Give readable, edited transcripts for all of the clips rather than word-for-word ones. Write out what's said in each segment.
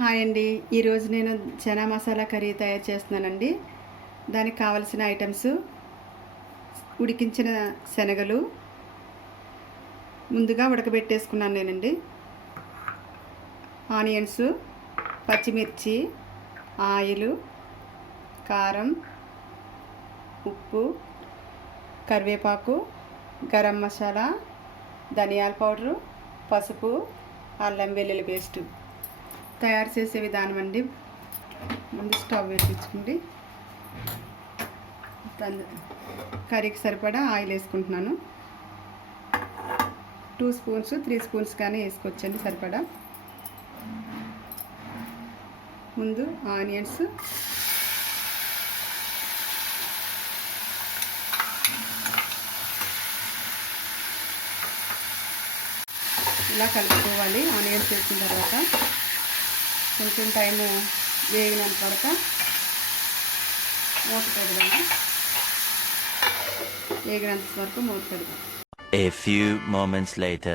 Hi అండి, ఈరోజు నేను చనా మసాలా కర్రీ తయారు చేస్తున్నానండి. దానికి కావలసిన ఐటమ్స్: ఉడికించిన శనగలు ముందుగా ఉడకబెట్టేసుకున్నాను నేనండి. ఆనియన్స్, పచ్చిమిర్చి, ఆయిల్, కారం, ఉప్పు, కరివేపాకు, గరం మసాలా, ధనియాల పౌడరు, పసుపు, అల్లం వెల్లుల్లి పేస్టు. తయారు చేసే విధానం అండి. ముందు స్టవ్ వేయించుకోండి. కర్రీకి సరిపడా ఆయిల్ వేసుకుంటున్నాను. 2 స్పూన్స్ 3 స్పూన్స్ కానీ వేసుకోవచ్చండి సరిపడా. ముందు ఆనియన్స్, ఇలా కలుపుకోవాలి. ఆనియన్స్ వేసిన తర్వాత కొంచెం టైము వేగినంత వరకు మూత పెడదాము. వేగినంత వరకు మూత పెడదాం. A few moments later.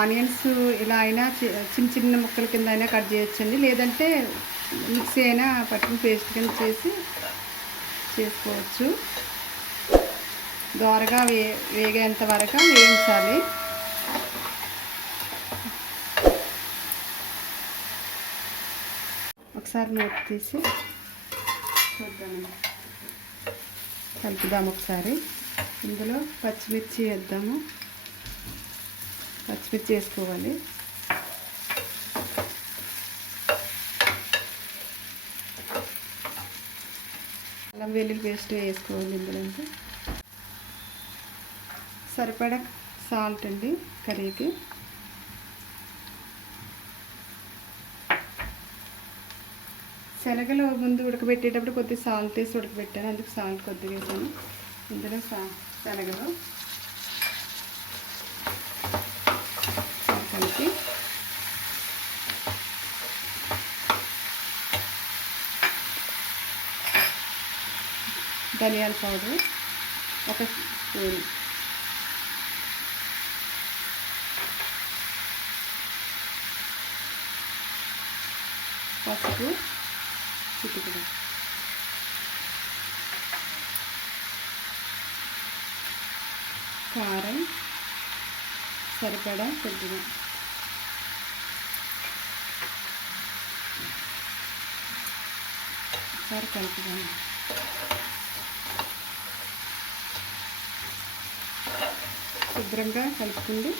Onions ఇలా అయినా చిన్న చిన్న ముక్కల కింద అయినా కట్ చేయొచ్చండి, లేదంటే మిక్సీ అయినా పట్టుకుని పేస్ట్ కింద చేసుకోవచ్చు. దోరగా వేగేంత వరకు వేయించాలి. ఒకసారి మూత తీసి చూద్దామండి, కలుపుదాము ఒకసారి. ఇందులో పచ్చిమిర్చి వేద్దాము. పచ్చిమిర్చి వేసుకోవాలి. అల్లం వెల్లుల్లి పేస్ట్ వేసుకోవాలి. ఇందులో సరిపడా సాల్ట్ అండి కర్రీకి. శనగలు ముందు ఉడకబెట్టేటప్పుడు కొద్దిగా సాల్ట్ వేసి ఉడకబెట్టాను, అందుకు సాల్ట్ కొద్దిగా వేసాను. ఇందులో శనగలు కలిపి ధనియాల పౌడర్ 1 స్పూన్, పసుపు చిటికెడు, కారం సరిపడా కొద్దిగా, ఒకసారి కలుపుదాము. శుభ్రంగా కలుపుకుండి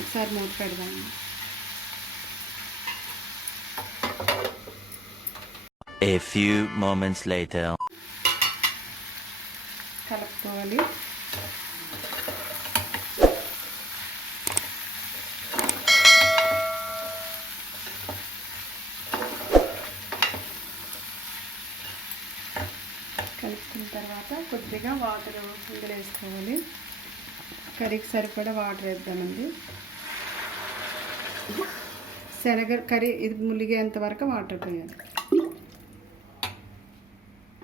ఒకసారి మూత పెడదాము. A few moments later. కలుపుకోవాలి. కలుపుకున్న తర్వాత కొద్దిగా వాటర్ ఇందులో వేసుకోవాలి. కర్రీకి సరిపడా వాటర్ వేద్దామండి. శనగ కర్రీ ఇది ములిగేంత వరకు వాటర్ పోయాలి.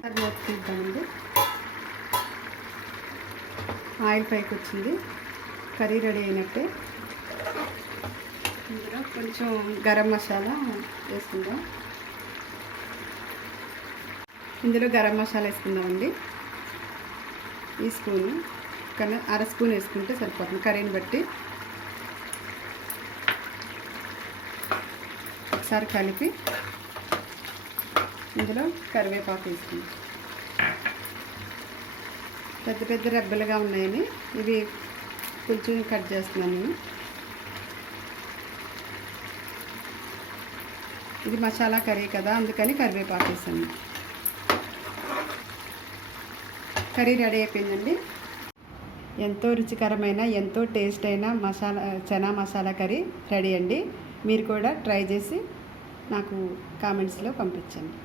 అది మూత తీద్దామండి. ఆయిల్ పైకి వచ్చింది. కర్రీ రెడీ అయినట్టే. ఇందులో కొంచెం గరం మసాలా వేసుకుందాం. ఇందులో గరం మసాలా వేసుకుందామండి. ఈ స్పూను కన్నా 1/2 స్పూన్ వేసుకుంటే సరిపోతుంది కర్రీని బట్టి. ఒకసారి కలిపి ఇందులో కరివేపాకు వేసుకుందాం. పెద్ద పెద్ద రెబ్బలుగా ఉన్నాయని ఇవి కొంచెం కట్ చేస్తున్నాను నేను. ఇది మసాలా కర్రీ కదా, అందుకని కరివేపాకు వేసాను. కర్రీ రెడీ అయిపోయిందండి. ఎంతో రుచికరమైన, ఎంతో టేస్ట్ అయిన చనా మసాలా కర్రీ రెడీ అండి. మీరు కూడా ట్రై చేసి నాకు కామెంట్స్లో పంపించండి.